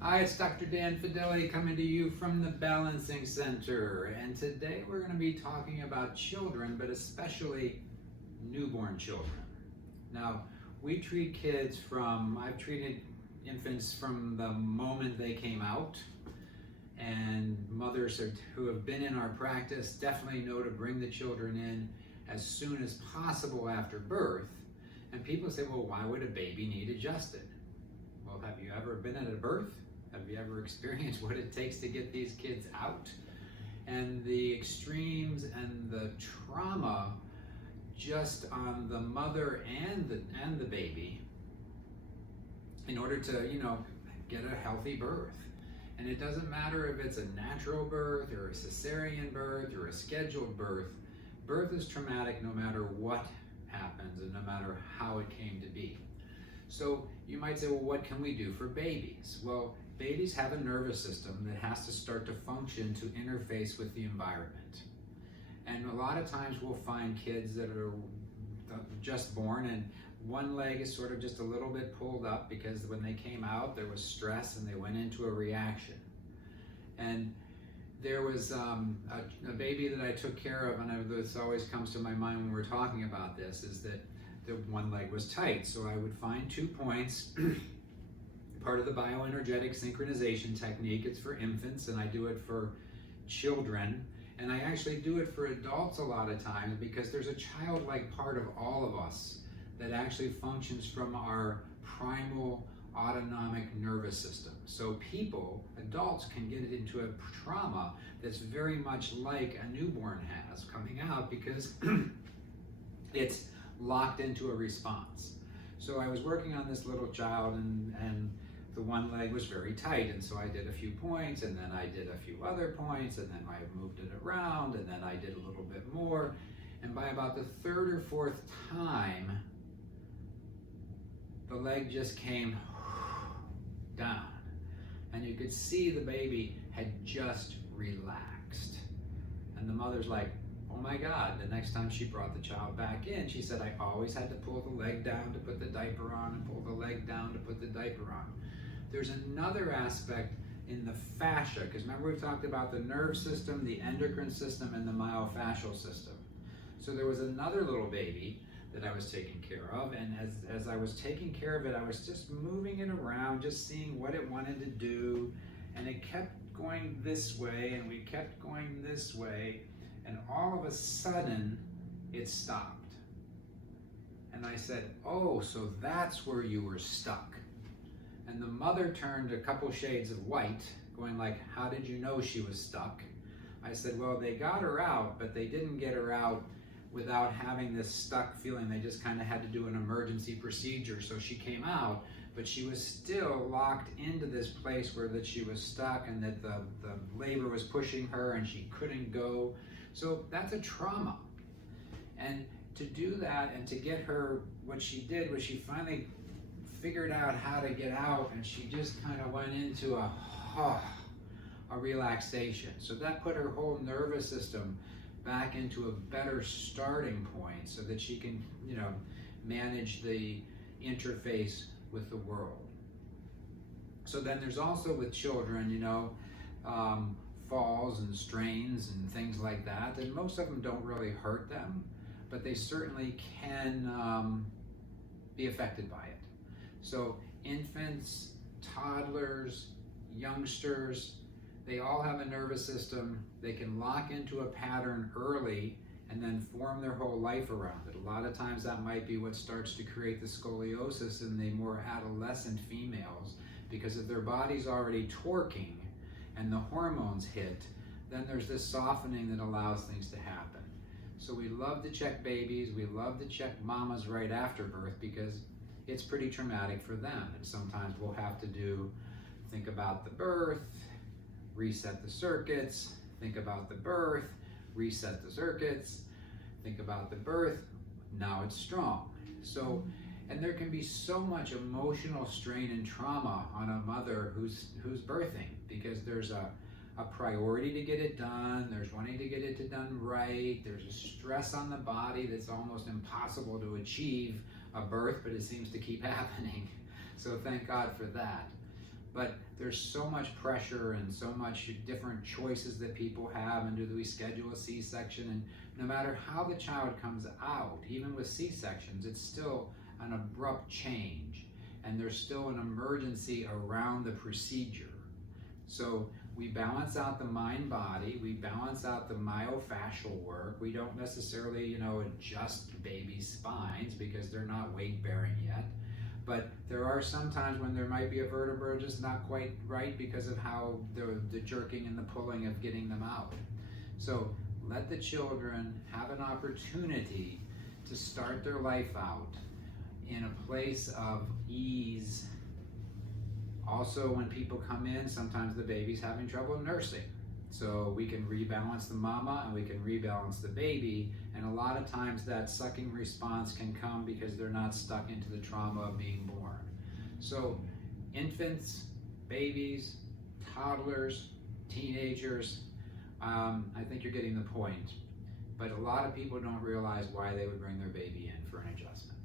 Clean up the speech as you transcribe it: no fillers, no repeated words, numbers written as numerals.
Hi, it's Dr. Dan Fedeli coming to you from the Balancing Center. And today we're going to be talking about children, but especially newborn children. Now, we treat kids I've treated infants from the moment they came out. And mothers who have been in our practice definitely know to bring the children in as soon as possible after birth. And people say, well, why would a baby need adjusted? Well, have you ever been at a birth? Have you ever experienced what it takes to get these kids out? And the extremes and the trauma just on the mother and the baby in order to, get a healthy birth. And it doesn't matter if it's a natural birth or a cesarean birth or a scheduled birth. Birth is traumatic no matter what happens and no matter how it came to be. So you might say, well, what can we do for babies? Well, babies have a nervous system that has to start to function to interface with the environment. And a lot of times we'll find kids that are just born and one leg is sort of just a little bit pulled up because when they came out there was stress and they went into a reaction. And there was a baby that I took care of, and this always comes to my mind when we're talking about this, is that the one leg was tight. So I would find 2 points, part of the bioenergetic synchronization technique. It's for infants and I do it for children. And I actually do it for adults a lot of times because there's a childlike part of all of us that actually functions from our primal autonomic nervous system. So adults can get into a trauma that's very much like a newborn has coming out because it's locked into a response. So I was working on this little child and the one leg was very tight, and so I did a few points and then I did a few other points and then I moved it around and then I did a little bit more, and by about the third or fourth time the leg just came down and you could see the baby had just relaxed. And the mother's like, oh my God. The next time she brought the child back in, she said, I always had to pull the leg down to put the diaper on and pull the leg down to put the diaper on. There's another aspect in the fascia, because remember we talked about the nerve system, the endocrine system, and the myofascial system. So there was another little baby that I was taking care of, and as I was taking care of it, I was just moving it around, just seeing what it wanted to do, and it kept going this way, and we kept going this way, and all of a sudden, it stopped. And I said, oh, so that's where you were stuck. And the mother turned a couple shades of white, going like, how did you know she was stuck? I said, well, they got her out, but they didn't get her out without having this stuck feeling. They just kind of had to do an emergency procedure. So she came out, but she was still locked into this place where that she was stuck and that the labor was pushing her and she couldn't go. So that's a trauma. And to do that and to get her, what she did was she finally figured out how to get out, and she just kind of went into a relaxation. So that put her whole nervous system back into a better starting point so that she can, manage the interface with the world. So then there's also with children, falls and strains and things like that, and most of them don't really hurt them, but they certainly can be affected by it. So infants, toddlers, youngsters, they all have a nervous system. They can lock into a pattern early and then form their whole life around it. A lot of times that might be what starts to create the scoliosis in the more adolescent females, because if their body's already torquing and the hormones hit, then there's this softening that allows things to happen. So we love to check babies, we love to check mamas right after birth because it's pretty traumatic for them. And sometimes we'll have to think about the birth, reset the circuits, think about the birth, reset the circuits, think about the birth, now it's strong. So, and there can be so much emotional strain and trauma on a mother who's birthing because there's a priority to get it done, there's wanting to get it done right, there's a stress on the body that's almost impossible to achieve a birth, but it seems to keep happening. So thank God for that. But there's so much pressure and so much different choices that people have, and do we schedule a C-section? And no matter how the child comes out, even with C-sections, it's still an abrupt change, and there's still an emergency around the procedure. So we balance out the mind-body, we balance out the myofascial work. We don't necessarily, adjust baby spines because they're not weight-bearing yet. But there are some times when there might be a vertebra just not quite right because of how the jerking and the pulling of getting them out. So let the children have an opportunity to start their life out in a place of ease. Also, when people come in, sometimes the baby's having trouble nursing. So we can rebalance the mama and we can rebalance the baby, and a lot of times that sucking response can come because they're not stuck into the trauma of being born. So infants, babies, toddlers, teenagers, I think you're getting the point. But a lot of people don't realize why they would bring their baby in for an adjustment.